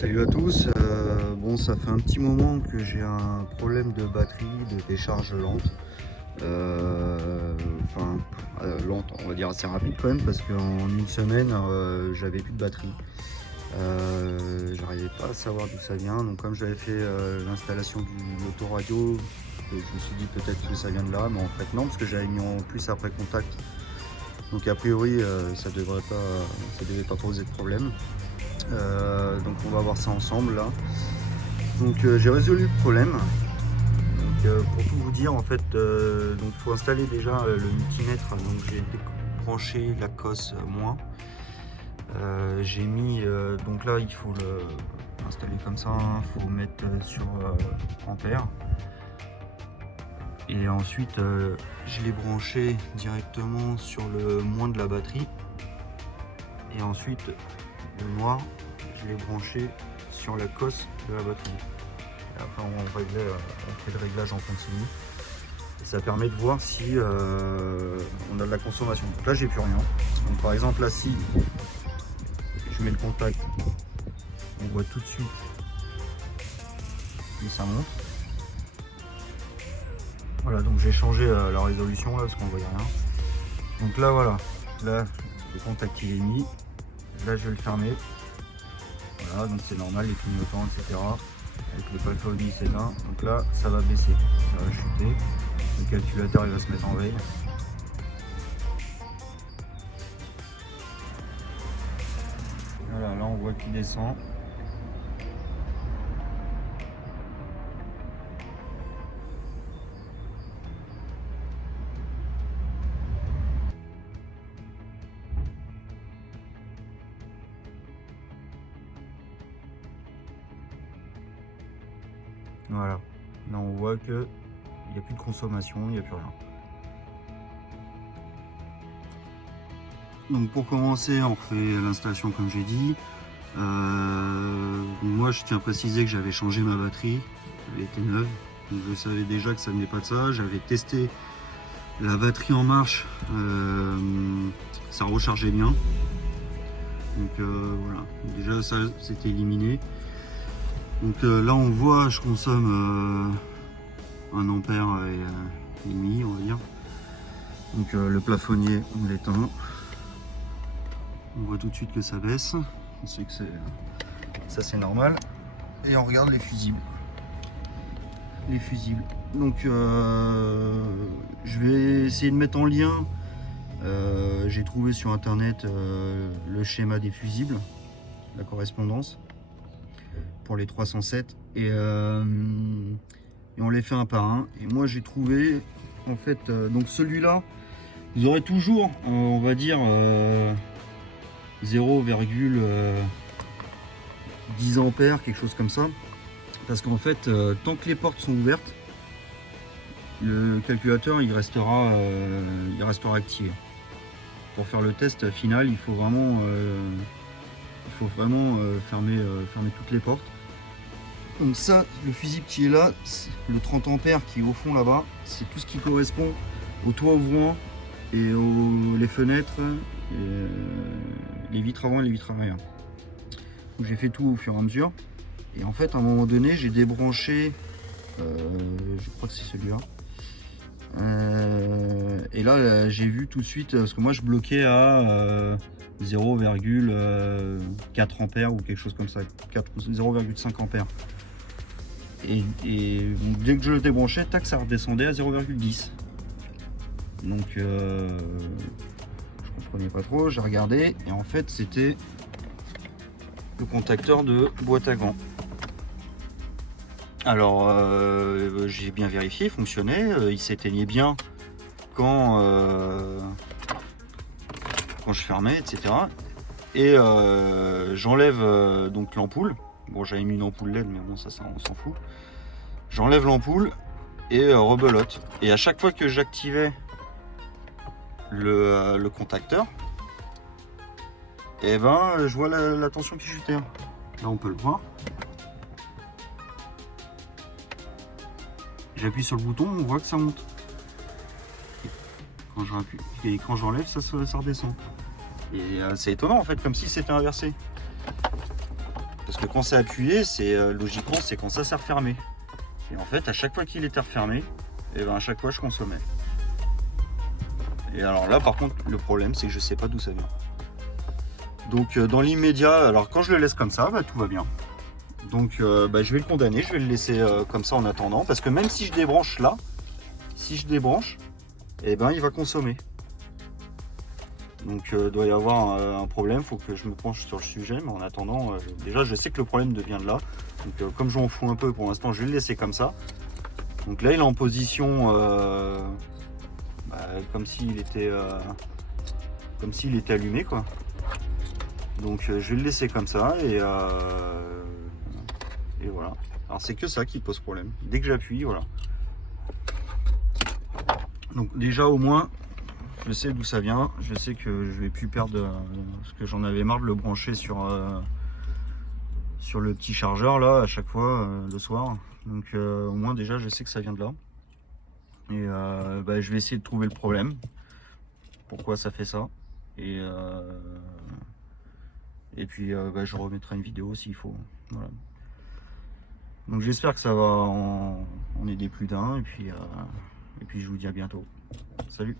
Salut à tous, bon ça fait un petit moment que j'ai un problème de batterie, de décharge lente. Lente, on va dire assez rapide quand même parce qu'en une semaine j'avais plus de batterie. J'arrivais pas à savoir d'où ça vient, donc comme j'avais fait l'installation de l'autoradio, je me suis dit peut-être que ça vient de là, mais en fait non, parce que j'avais mis en plus après contact. Donc a priori ça devait pas poser de problème. Donc on va voir ça ensemble là. Donc j'ai résolu le problème. Donc pour tout vous dire en fait, donc il faut installer déjà le multimètre. Donc j'ai branché la cosse moins. J'ai mis donc là il faut l'installer comme ça, il faut mettre sur ampère. Et ensuite je l'ai branché directement sur le moins de la batterie. Et ensuite le noir, je l'ai branché sur la cosse de la batterie. Et après on fait le réglage en continu. Et ça permet de voir si on a de la consommation. Donc là j'ai plus rien. Donc par exemple là si je mets le contact, on voit tout de suite que ça monte. Voilà, donc j'ai changé la résolution là parce qu'on voyait rien. Donc là voilà, là le contact il est mis. Là je vais le fermer. Voilà, donc c'est normal, les clignotants, etc. Avec le plafonnier s'éteint. Donc là, ça va baisser, ça va chuter. Le calculateur il va se mettre en veille. Voilà, là on voit qu'il descend. Voilà, là on voit que il n'y a plus de consommation, il n'y a plus rien. Donc pour commencer, on refait l'installation comme j'ai dit. Moi je tiens à préciser que j'avais changé ma batterie, elle était neuve, donc je savais déjà que ça venait pas de ça. J'avais testé la batterie en marche, ça rechargeait bien. Donc voilà, déjà ça c'était éliminé. Donc là on voit, je consomme 1 ampère et demi on va dire. Donc le plafonnier on l'éteint. On voit tout de suite que ça baisse. On sait que ça c'est normal. Et on regarde les fusibles. Les fusibles. Donc je vais essayer de mettre en lien. J'ai trouvé sur internet le schéma des fusibles, la correspondance pour les 307 et on les fait un par un. Et moi j'ai trouvé en fait donc celui-là, vous aurez toujours on va dire 0,10 ampères, quelque chose comme ça, parce qu'en fait tant que les portes sont ouvertes, le calculateur il restera activé. Pour faire le test final, il faut vraiment fermer toutes les portes. Donc ça, le fusible qui est là, le 30 ampères qui est au fond là-bas, c'est tout ce qui correspond au toit ouvrant et les fenêtres, et, les vitres avant et les vitres arrière. J'ai fait tout au fur et à mesure. Et en fait, à un moment donné, j'ai débranché, je crois que c'est celui-là. Et là, j'ai vu tout de suite, parce que moi je bloquais à 0,4 ampères ou quelque chose comme ça, 0,5 ampères. Et dès que je le débranchais, tac, ça redescendait à 0,10. Donc je comprenais pas trop, j'ai regardé et en fait c'était le contacteur de boîte à gants. Alors j'ai bien vérifié, il fonctionnait, il s'éteignait bien quand je fermais, etc. Et j'enlève donc l'ampoule. Bon, j'avais mis une ampoule LED, mais bon, ça on s'en fout. J'enlève l'ampoule et rebelote. Et à chaque fois que j'activais le contacteur, et ben je vois la tension qui chutait. Là, on peut le voir. J'appuie sur le bouton, on voit que ça monte. Et quand j'enlève, ça redescend. Et c'est étonnant en fait, comme si c'était inversé. Parce que quand c'est appuyé, c'est logiquement c'est quand ça s'est refermé. Et en fait, à chaque fois qu'il était refermé, et ben à chaque fois je consommais. Et alors là, par contre, le problème, c'est que je sais pas d'où ça vient. Donc dans l'immédiat, alors quand je le laisse comme ça, bah, tout va bien. Donc je vais le condamner, je vais le laisser comme ça en attendant. Parce que même si je débranche là, si je débranche, et ben il va consommer. Donc il doit y avoir un problème, il faut que je me penche sur le sujet. Mais en attendant, déjà je sais que le problème vient de là. Donc comme je m'en fous un peu pour l'instant, je vais le laisser comme ça. Donc là il est en position comme s'il était allumé quoi. Donc je vais le laisser comme ça et voilà. Alors c'est que ça qui pose problème. Dès que j'appuie, voilà. Donc déjà au moins je sais d'où ça vient. Je sais que je vais plus perdre parce que j'en avais marre de le brancher sur le petit chargeur là à chaque fois le soir. Donc au moins déjà je sais que ça vient de là. Et je vais essayer de trouver le problème. Pourquoi ça fait ça. Et puis je remettrai une vidéo s'il faut. Voilà. Donc j'espère que ça va en aider plus d'un. Et puis je vous dis à bientôt. Salut.